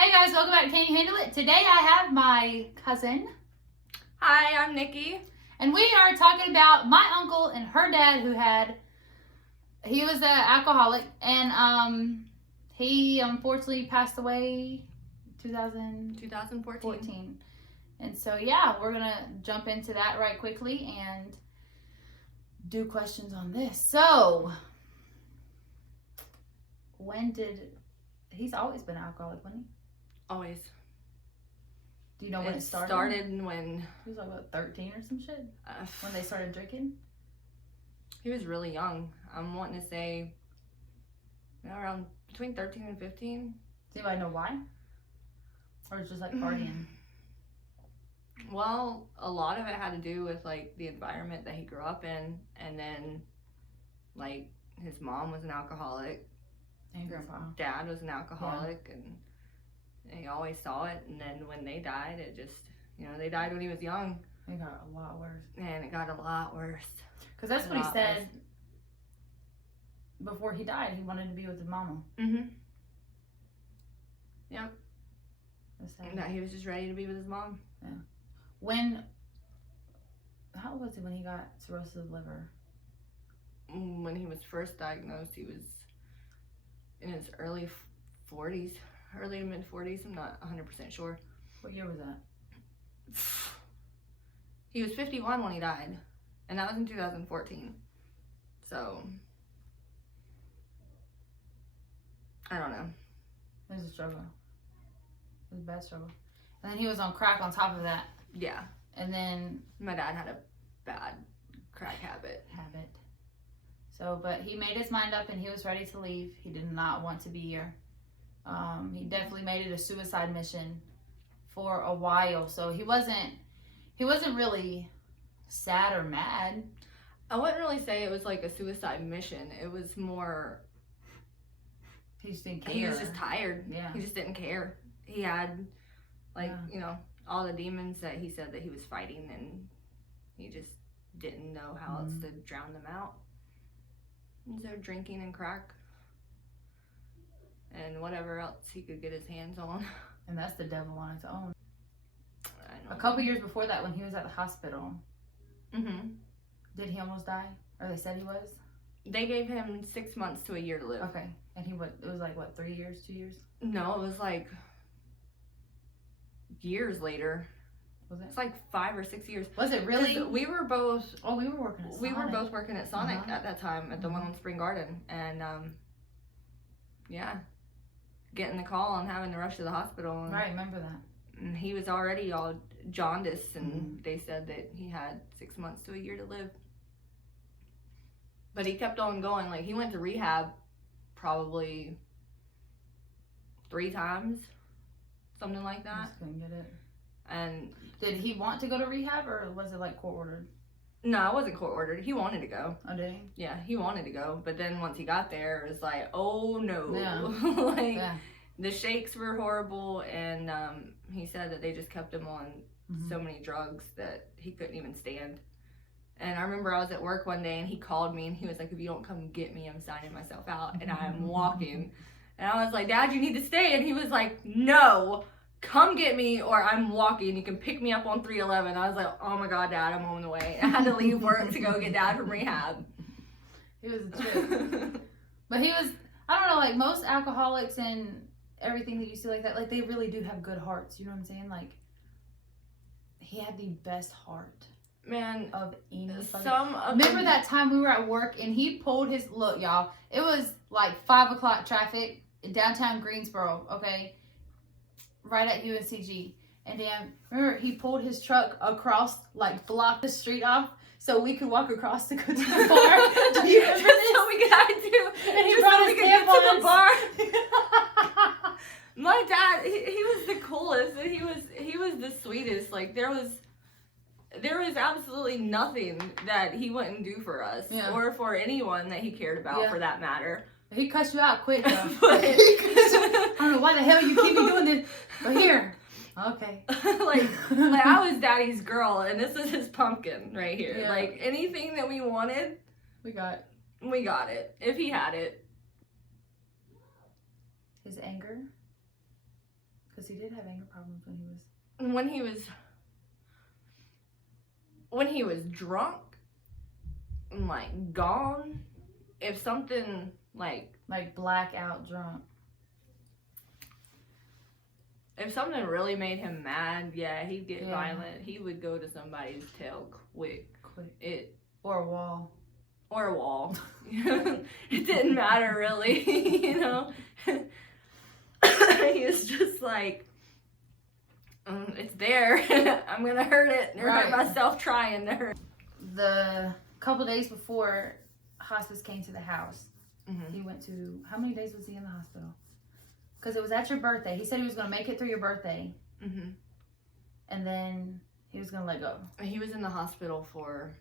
Hey guys, welcome back to Can You Handle It? Today I have my cousin. Hi, I'm Nikki. And we are talking about my uncle and her dad he was an alcoholic and he unfortunately passed away 2014. And so yeah, we're going to jump into that right quickly and do questions on this. So, he's always been an alcoholic, wasn't he? Always. Do you know when it started? Started when... He was like, what, 13 or some shit? When they started drinking? He was really young. I'm wanting to say, around between 13 and 15. Does anybody know why? Or it's just like partying? Well, a lot of it had to do with like the environment that he grew up in, and then like his mom was an alcoholic, And grandpa. dad was an alcoholic, and he always saw it. And then when they died, it just, they died when he was young. It got a lot worse. And it got a lot worse. Because that's what he said before he died. He wanted to be with his mama. Mm-hmm. Yep. And that he was just ready to be with his mom. Yeah. How old was he when he got cirrhosis of the liver? When he was first diagnosed, he was in his early to mid 40s. I'm not 100% sure. What year was that? He was 51 when he died, and that was in 2014. So, I don't know. It was a struggle. It was a bad struggle. And then he was on crack on top of that. Yeah. And then... My dad had a bad crack habit. So, but he made his mind up and he was ready to leave. He did not want to be here. He definitely made it a suicide mission for a while. So he wasn't really sad or mad. I wouldn't really say it was like a suicide mission. It was more... He just didn't care. He was just tired. Yeah. He just didn't care. He had, all the demons that he said that he was fighting, and he just didn't know how else to drown them out. And so drinking and crack and whatever else he could get his hands on. And that's the devil on its own. I know. A couple years before that, when he was at the hospital, did he almost die? Or they said he was? They gave him 6 months to a year to live. Okay. And it was like, what, 3 years, 2 years? No, it was like years later. Was it? It's like 5 or 6 years. Was it really? We were both... Oh, we were working at Sonic. We were both working at Sonic at that time, at the one on Spring Garden. And, getting the call and having to rush to the hospital. And, right, I remember that. And he was already all jaundiced, and they said that he had 6 months to a year to live. But he kept on going. Like, he went to rehab probably 3 times, something like that. Just couldn't get it. And did he want to go to rehab, or was it like court ordered? No, it wasn't court ordered. He wanted to go. Oh, did he? Yeah, he wanted to go. But then once he got there, it was like, oh no. Yeah. The shakes were horrible, and he said that they just kept him on so many drugs that he couldn't even stand. And I remember I was at work one day, and he called me, and he was like, if you don't come get me, I'm signing myself out, and I'm walking. And I was like, Dad, you need to stay. And he was like, no, come get me, or I'm walking. You can pick me up on 311. I was like, oh my God, Dad, I'm on the way. I had to leave work to go get Dad from rehab. He was a trip. But he was, I don't know, like most alcoholics and everything that you see like that, like they really do have good hearts. You know what I'm saying? Like, he had the best heart. Man, of any remember that time we were at work and he pulled his look, y'all. It was like 5 o'clock traffic in downtown Greensboro, okay, right at UNCG. And damn, remember he pulled his truck across, like blocked the street off so we could walk across to go to the bar. Do you remember this? So we could and he brought his get to the bar. My dad, he was the coolest, and he was the sweetest. Like there was absolutely nothing that he wouldn't do for us, or for anyone that he cared about, for that matter. He cussed you out quick, though. I don't know why the hell you keep me doing this, but here, okay. like I was Daddy's girl, and this is his pumpkin right here. Yeah. Like anything that we wanted, we got it if he had it. His anger. Because he did have anger problems when he was... When he was drunk and, like, gone, if something, like... Like, blackout drunk. If something really made him mad, yeah, he'd get violent. He would go to somebody's tail quick. Or a wall. Or a wall. It didn't matter, really, you know? He was just like, it's there. I'm going to hurt it. And hurt myself trying to hurt. The couple days before hospice came to the house, he went to... How many days was he in the hospital? Because it was at your birthday. He said he was going to make it through your birthday. And then he was going to let go. He was in the hospital for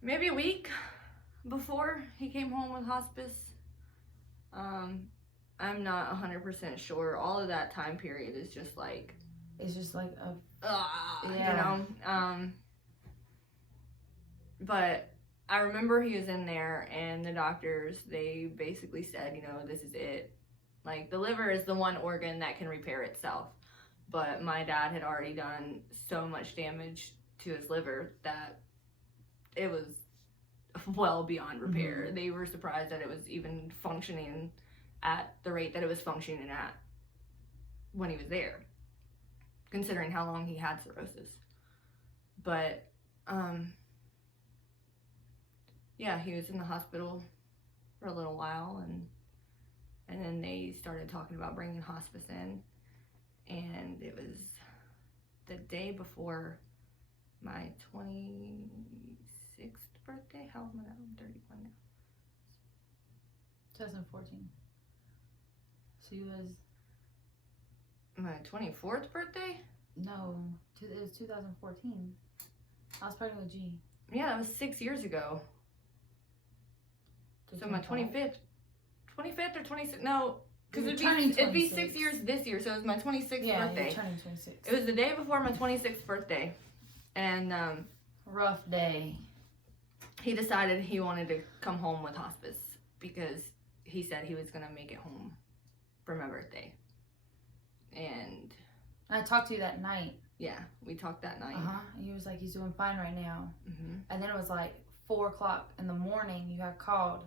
maybe a week before he came home with hospice. I'm not 100% sure. All of that time period is just like... It's just like you know? But... I remember he was in there, and the doctors, they basically said, you know, this is it. Like, the liver is the one organ that can repair itself. But my dad had already done so much damage to his liver that it was well beyond repair. They were surprised that it was even functioning at the rate that it was functioning at when he was there, considering how long he had cirrhosis. But, yeah, he was in the hospital for a little while, and then they started talking about bringing hospice in, and it was the day before my 26th birthday. How old am I now? I'm 31 now. 2014. So he was... My 24th birthday? No, it was 2014. I was pregnant with G. Yeah, that was 6 years ago. So my 25th or 26th? No, because it'd be 6 years this year, so it was my 26th birthday. Yeah, you're turning 26. It was the day before my 26th birthday, and rough day. He decided he wanted to come home with hospice because he said he was gonna make it home for my birthday. And I talked to you that night. Yeah, we talked that night. And he was like, he's doing fine right now. And then it was like 4 o'clock in the morning. You got called.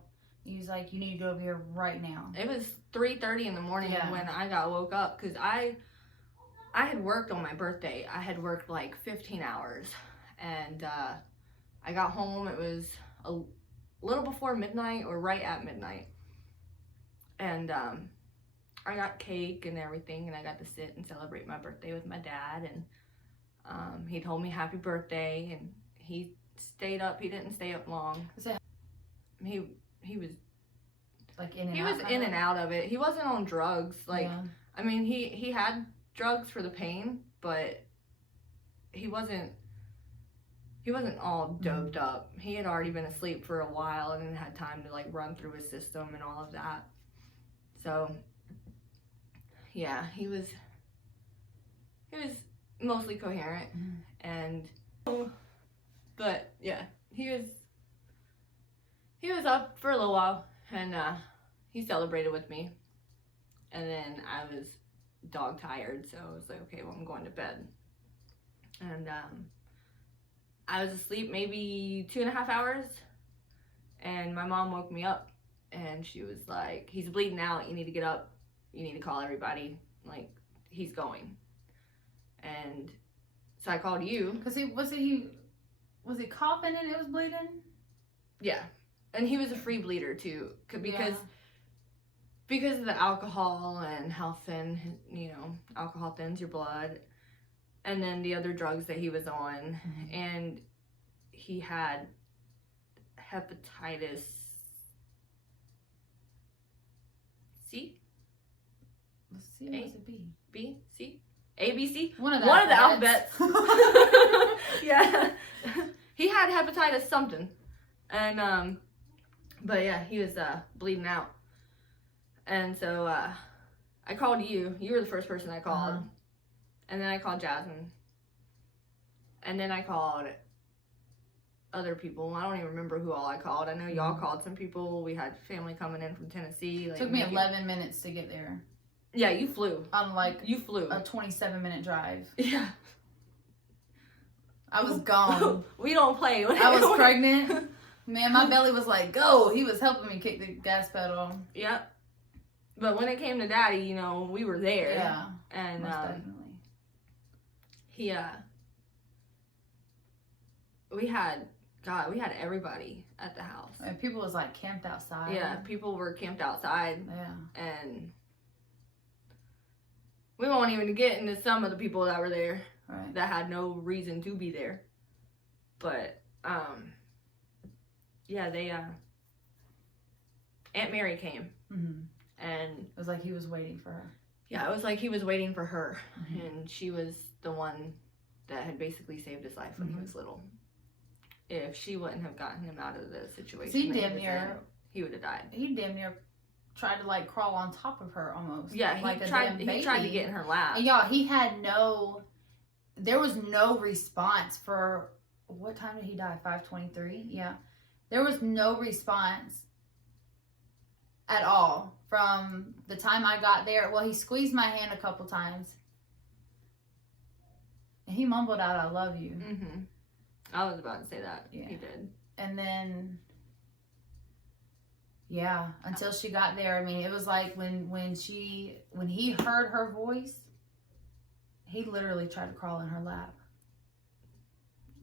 He was like, you need to go over here right now. It was 3:30 in the morning when I got woke up, because I had worked on my birthday. I had worked like 15 hours, and I got home. It was a little before midnight, or right at midnight, and I got cake and everything, and I got to sit and celebrate my birthday with my dad, and he told me happy birthday, and he stayed up. He didn't stay up long. He was like in and out of it. He wasn't on drugs. Like, I mean, he had drugs for the pain, but he wasn't all doped up. He had already been asleep for a while and then had time to like run through his system and all of that. So yeah, he was mostly coherent, and but yeah, he was up for a little while, and he celebrated with me, and then I was dog tired, so I was like, okay, well, I'm going to bed. And I was asleep maybe 2.5 hours, and my mom woke me up, and she was like, he's bleeding out, you need to get up, you need to call everybody, like, he's going. And so I called you. Because was he coughing and it was bleeding? Yeah. And he was a free bleeder too, because of the alcohol and how thin, you know, alcohol thins your blood, and then the other drugs that he was on, and he had hepatitis C? Let's see, what was it B? B? C? A, B, C? One of the alphabets. Yeah. He had hepatitis something. And, but yeah, he was bleeding out. And so I called you. You were the first person I called. And then I called Jasmine. And then I called other people. I don't even remember who all I called. I know y'all called some people. We had family coming in from Tennessee. Like, took me 11 minutes to get there. Yeah, you flew. On like You flew. a 27-minute drive. Yeah. I was gone. We don't play. I was pregnant. Man, my belly was like, go. He was helping me kick the gas pedal. Yep. But when it came to Daddy, you know, we were there. Yeah. And Most definitely. we had everybody at the house. And people was like camped outside. Yeah, people were camped outside. Yeah. And we won't even get into some of the people that were there. Right. That had no reason to be there. But, yeah, they, Aunt Mary came. Mm-hmm. And it was like he was waiting for her. Yeah, it was like he was waiting for her. Mm-hmm. And she was the one that had basically saved his life when he was little. If she wouldn't have gotten him out of the situation, he damn near, he would have died. He damn near tried to like crawl on top of her almost. Yeah, he like tried to get in her lap. And y'all, there was no response for, what time did he die? 5:23? Yeah. There was no response at all from the time I got there. Well, he squeezed my hand a couple times. And he mumbled out, "I love you." Mm-hmm. I was about to say that. Yeah. He did. And then, yeah, until she got there. I mean, it was like when he heard her voice, he literally tried to crawl in her lap.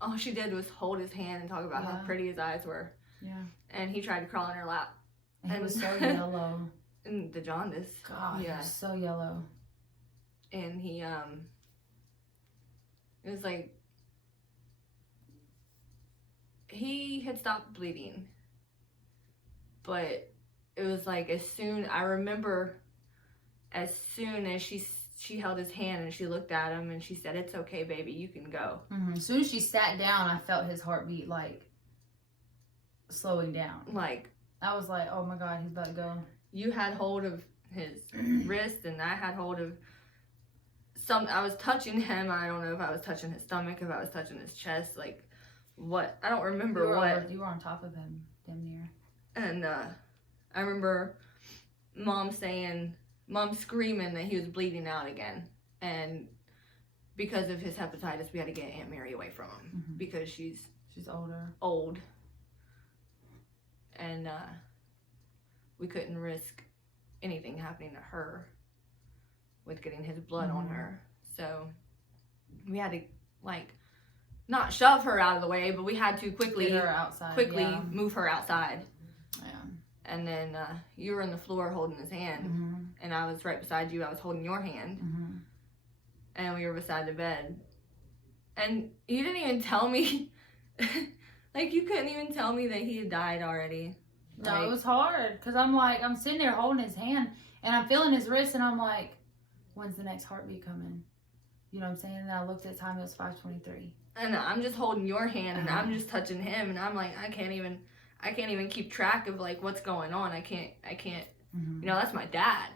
All she did was hold his hand and talk about how pretty his eyes were. Yeah. And he tried to crawl in her lap. And he was so yellow. And the jaundice. God, he was so yellow. And he, it was like, he had stopped bleeding. But it was like I remember as soon as she held his hand and she looked at him and she said, "It's okay, baby, you can go." Mm-hmm. As soon as she sat down, I felt his heartbeat like slowing down. Like, I was like, oh my God, he's about to go. You had hold of his wrist and I had hold of I was touching him. I don't know if I was touching his stomach, if I was touching his chest, like what. I don't remember what. You were on top of him, damn near. And I remember Mom screaming that he was bleeding out again. And because of his hepatitis, we had to get Aunt Mary away from him because she's old. And we couldn't risk anything happening to her with getting his blood on her. So we had to, like, not shove her out of the way, but we had to quickly move her outside. Yeah. And then you were on the floor holding his hand, and I was right beside you. I was holding your hand, and we were beside the bed. And you didn't even tell me, like, you couldn't even tell me that he had died already. No, like, it was hard, because I'm sitting there holding his hand, and I'm feeling his wrist, and I'm like, when's the next heartbeat coming? You know what I'm saying? And I looked at the time, it was 5:23. And I'm just holding your hand, and I'm just touching him, and I'm like, I can't even keep track of, like, what's going on. I can't, you know, that's my dad.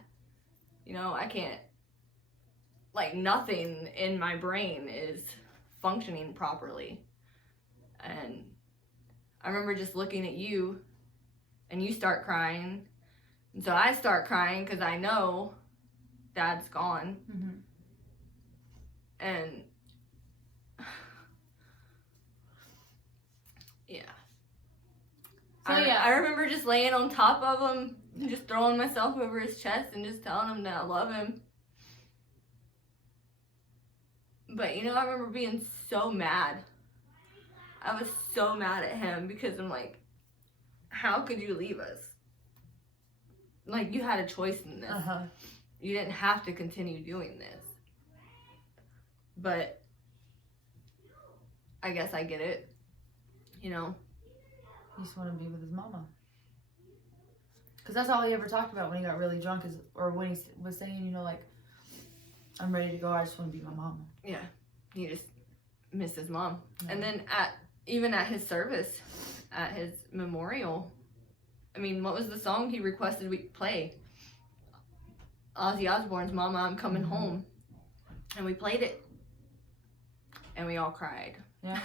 You know, I can't, like, nothing in my brain is functioning properly. And I remember just looking at you, and you start crying. And so I start crying because I know Dad's gone. And yeah. So, I remember just laying on top of him, just throwing myself over his chest and just telling him that I love him. But, you know, I remember being so mad. I was so mad at him because I'm like, how could you leave us? Like, you had a choice in this. You didn't have to continue doing this. But I guess I get it. You know? He just wanted to be with his mama. Because that's all he ever talked about when he got really drunk, or when he was saying, you know, like, I'm ready to go, I just want to be my mama. Yeah. He just missed his mom. Yeah. And then even at his service, at his memorial, I mean, what was the song he requested we play? Ozzy Osbourne's Mama, I'm Coming Home. And we played it. And we all cried. Yeah.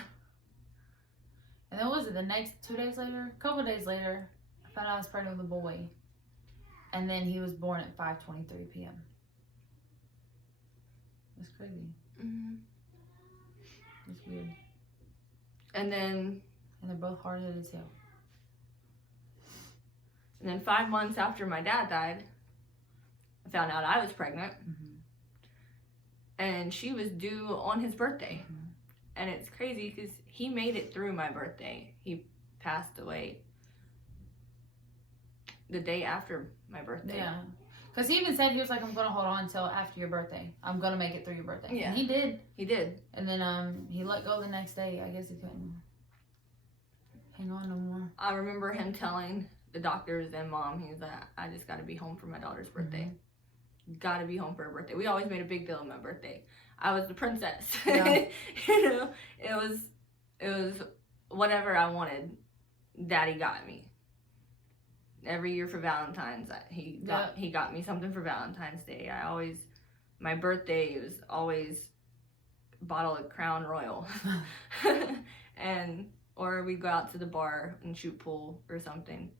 And then what was it, the next 2 days later? A couple days later, I found out I was pregnant with a boy. And then he was born at 5:23 p.m. That's crazy. Mm-hmm. That's weird. And they're both hard-headed as hell. And then 5 months after my dad died, I found out I was pregnant. Mm-hmm. And she was due on his birthday. Mm-hmm. And it's crazy because he made it through my birthday. He passed away the day after my birthday. Yeah. Because he even said, he was like, I'm going to hold on until after your birthday. I'm going to make it through your birthday. Yeah. And he did. He did. And then he let go the next day. I guess he couldn't hang on no more. I remember him telling the doctors and mom, he was like, I just got to be home for my daughter's birthday. Mm-hmm. Got to be home for her birthday. We always made a big deal of my birthday. I was the princess. Yeah. You know, it was whatever I wanted, Daddy got me. Every year for Valentine's, he got me something for Valentine's Day. My birthday was always a bottle of Crown Royal. Or we'd go out to the bar and shoot pool or something.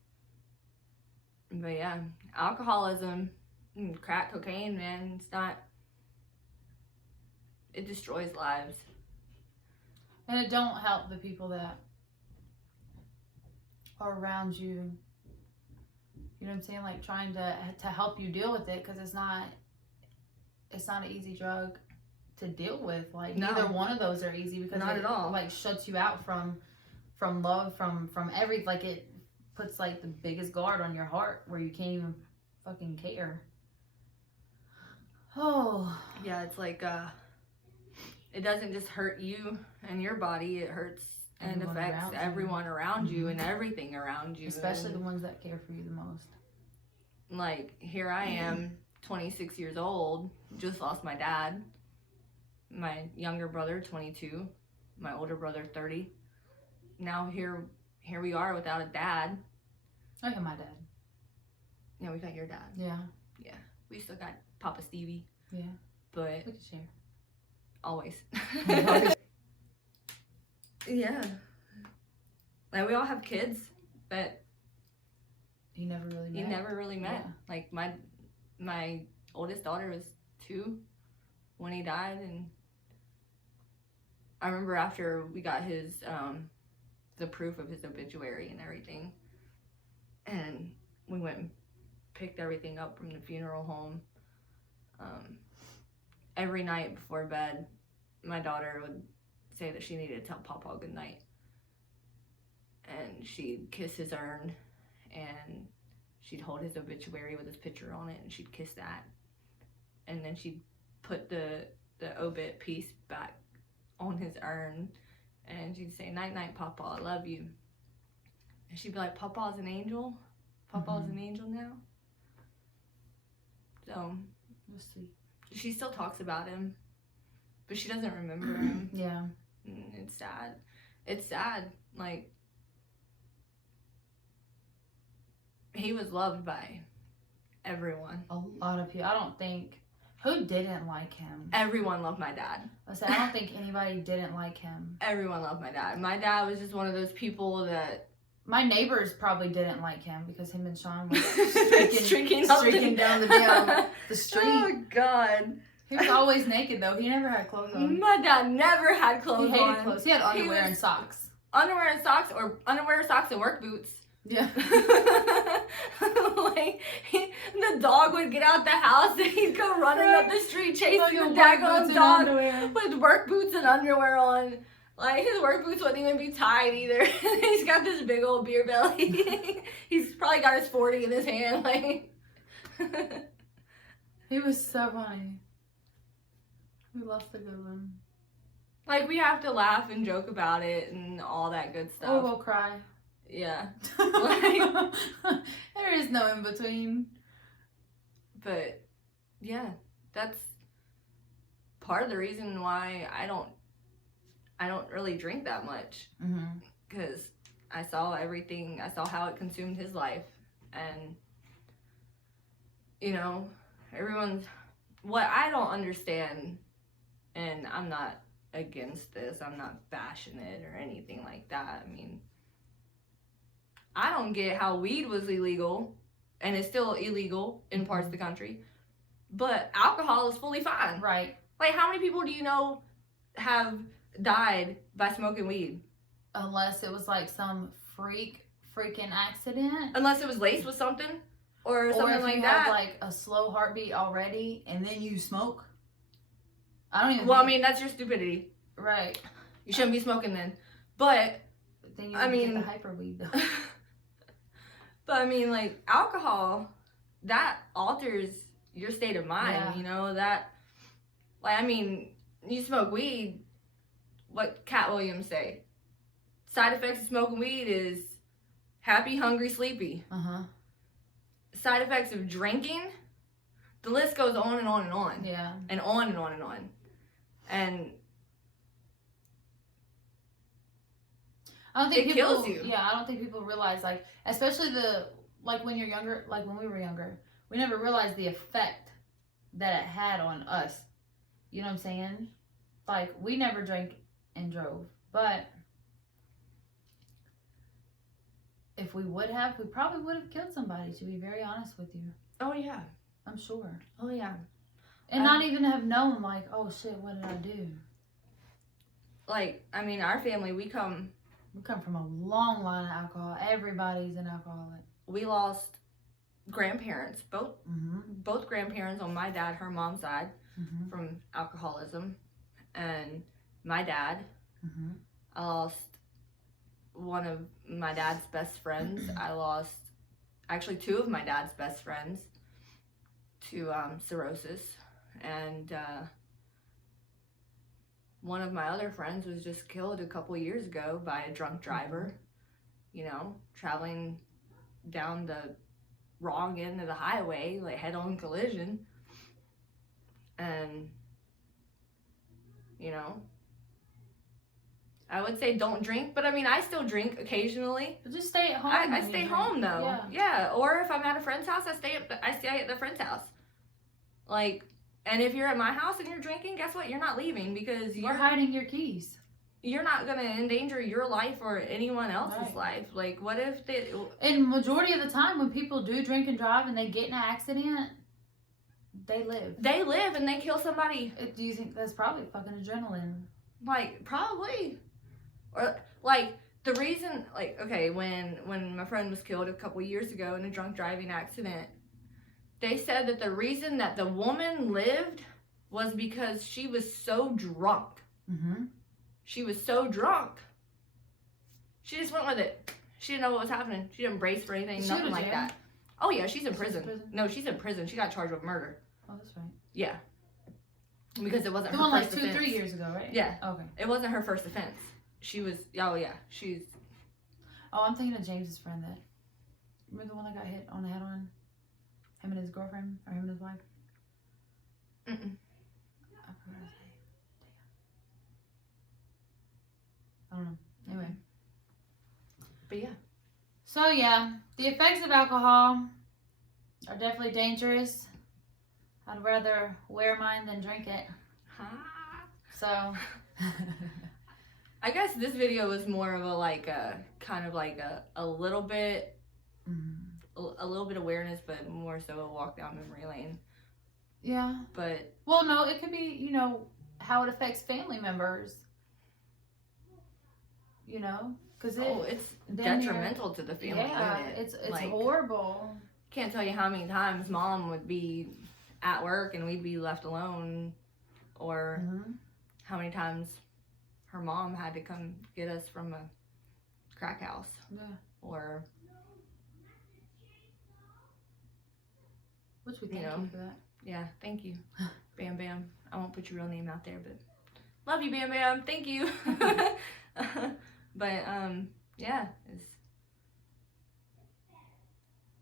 But yeah, alcoholism, crack cocaine, man, it destroys lives. And it don't help the people that are around you. You know what I'm saying? Like trying to help you deal with it, because it's not an easy drug to deal with. Like neither one of those are easy, because not at all. Like shuts you out from love, from like it puts like the biggest guard on your heart where you can't even fucking care. Oh yeah, it's like it doesn't just hurt you and your body, it hurts and affects everyone around you and everything around you, especially the ones that care for you the most. Like here I am, 26 years old, just lost my dad, my younger brother 22, my older brother 30. Now here we are without a dad. I got my dad. Yeah, we got your dad. Yeah. Yeah, we still got Papa Stevie. Yeah, but we can share. Always. Yeah. Like we all have kids, but you never really met. Yeah. Like my oldest daughter was 2 when he died, and I remember after we got his the proof of his obituary and everything, and we went and picked everything up from the funeral home. Every night before bed, my daughter would say that she needed to tell Papa good night. And she'd kiss his urn, and she'd hold his obituary with his picture on it, and she'd kiss that. And then she'd put the obit piece back on his urn, and she'd say, "Night, night, Papa, I love you." And she'd be like, "Papa's an angel? Papa's an angel now?" So, Let's see. she still talks about him, but she doesn't remember him. Yeah. It's sad. It's sad. Like, he was loved by everyone. A lot of people. I don't think, who didn't like him? Everyone loved my dad. I don't think anybody didn't like him. Everyone loved my dad. My dad was just one of those people that... My neighbors probably didn't like him because him and Sean were streaking down the street. Oh, God. He was always naked, though. He never had clothes on. My dad never had clothes on. He hated clothes. He had underwear and socks. Underwear and socks, or underwear, socks, and work boots. Yeah. Like, the dog would get out the house and he'd go running up the street chasing the daggone dog with work boots and underwear on. Like, his work boots wouldn't even be tied either. He's got this big old beer belly. He's probably got his 40 in his hand. Like, he was so funny. We lost a good one. Like, we have to laugh and joke about it and all that good stuff. Or we'll cry. Yeah. Like, there is no in between. But, yeah, that's part of the reason why I don't really drink that much. Because I saw everything. I saw how it consumed his life. And, you know, what I don't understand, and I'm not against this, I'm not bashing it or anything like that. I mean, I don't get how weed was illegal, and it's still illegal in parts of the country, but alcohol is fully fine. Right. Like, how many people do you know have died by smoking weed? Unless it was like some freaking accident. Unless it was laced with something or something or if like you that. have like a slow heartbeat already and then you smoke. I don't even Well, I mean, that's your stupidity. Right. You shouldn't be smoking then. But then you I mean, get the hyper weed though. But I mean, like, alcohol, that alters your state of mind, Yeah. you know, that, like, I mean, you smoke weed, what Cat Williams say? Side effects of smoking weed is happy, hungry, sleepy. Side effects of drinking, the list goes on and on and on. Yeah. And on and on and on. And I don't think it people, kills you. Yeah, I don't think people realize, like, especially like when you're younger, like when we were younger, we never realized the effect that it had on us. You know what I'm saying? Like, we never drank and drove, but if we would have, we probably would have killed somebody, to be very honest with you. Oh, yeah. I'm sure. Oh, yeah. And not even have known, like, oh shit, what did I do? Like, I mean, our family, we come from a long line of alcohol. Everybody's an alcoholic. We lost grandparents, both grandparents on my dad, her mom's side, from alcoholism. And my dad, I lost one of my dad's best friends. I lost actually two of my dad's best friends to cirrhosis. And one of my other friends was just killed a couple years ago by a drunk driver, you know, traveling down the wrong end of the highway, like head-on collision. And, you know, I would say don't drink, but I mean, I still drink occasionally. But just stay at home. I stay home though. Yeah. Or if I'm at a friend's house, I stay at the friend's house. Like, and if you're at my house and you're drinking, guess what? You're not leaving because you're hiding your keys. You're not going to endanger your life or anyone else's life. Like, what if they... And majority of the time when people do drink and drive and they get in an accident, they live. They live and they kill somebody. Do you think that's probably fucking adrenaline? Like, probably. Or, like, the reason... Like, okay, when my friend was killed a couple years ago in a drunk driving accident, they said that the reason that the woman lived was because she was so drunk. She was so drunk. She just went with it. She didn't know what was happening. She didn't brace for anything, nothing like that. Oh, yeah, she's in prison. No, she's in prison. She got charged with murder. Oh, that's right. Yeah. Because it wasn't the her one first like 2-3 offense. years ago, right? Yeah. Okay. It wasn't her first offense. She was, oh, yeah, she's... Oh, I'm thinking of James's friend that... Remember the one that got hit on the head on? Him and his girlfriend? Or him and his wife? I forgot his name. I don't know. Anyway. But yeah. So yeah, the effects of alcohol are definitely dangerous. I'd rather wear mine than drink it. So. I guess this video was more of a like a kind of like a little bit, a little bit awareness, but more so a walk down memory lane. Yeah. But. Well, no, it could be, you know, how it affects family members. You know, because it's detrimental to the family. Yeah, it's like, horrible. Can't tell you how many times mom would be at work and we'd be left alone, or how many times her mom had to come get us from a crack house. Yeah. Or. Which we thank you for that. Yeah, thank you, Bam Bam. I won't put your real name out there, but love you, Bam Bam. Thank you. But, yeah, it's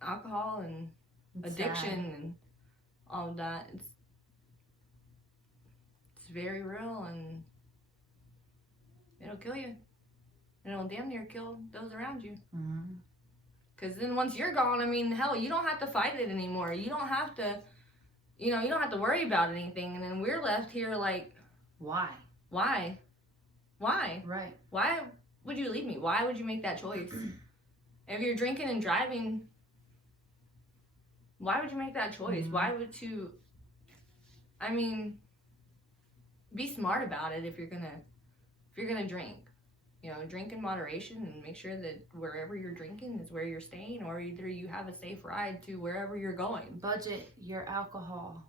alcohol and addiction and all of that. It's very real and it'll kill you. And it'll damn near kill those around you. Because then once you're gone, I mean, hell, you don't have to fight it anymore. You don't have to, you know, you don't have to worry about anything. And then we're left here like, why? Why? Right. Why would you leave me? Why would you make that choice? If you're drinking and driving, why would you make that choice? Why would you? I mean, be smart about it if you're gonna drink. You know, drink in moderation and make sure that wherever you're drinking is where you're staying, or either you have a safe ride to wherever you're going. Budget your alcohol.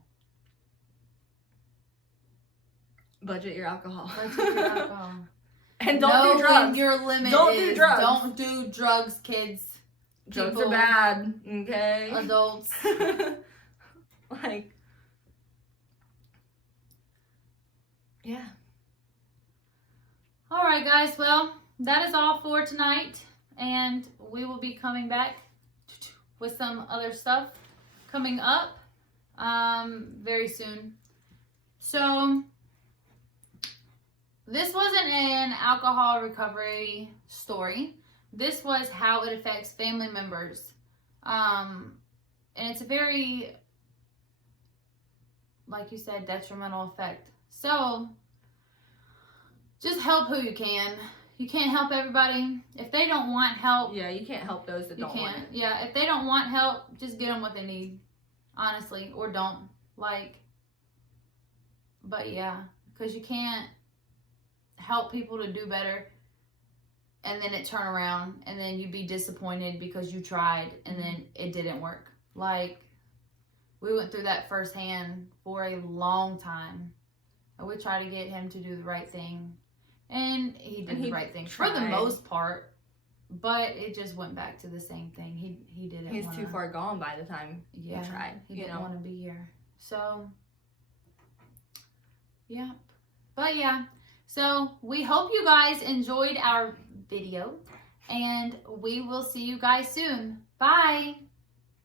Budget your alcohol. Budget your alcohol. And don't do drugs. When your limit Don't is. do drugs. Don't do drugs, kids. Drugs People, are bad, okay? Adults. Like, yeah. All right, guys. Well, that is all for tonight. And we will be coming back with some other stuff coming up very soon. So, this wasn't an alcohol recovery story. This was how it affects family members. And it's a very, like you said, detrimental effect. So, just help who you can. You can't help everybody. If they don't want help. Yeah, you can't help those that don't want it. Yeah, if they don't want help, just get them what they need. Honestly. Or don't. Like, but yeah. Because you can't help people to do better and then it turn around and then you be disappointed because you tried and then it didn't work. Like, we went through that firsthand for a long time. And we tried to get him to do the right thing. And he did the right thing for the most part, but it just went back to the same thing. He didn't. He's too far gone by the time he tried. He didn't want to be here. So, yeah. But yeah. So we hope you guys enjoyed our video, and we will see you guys soon. Bye.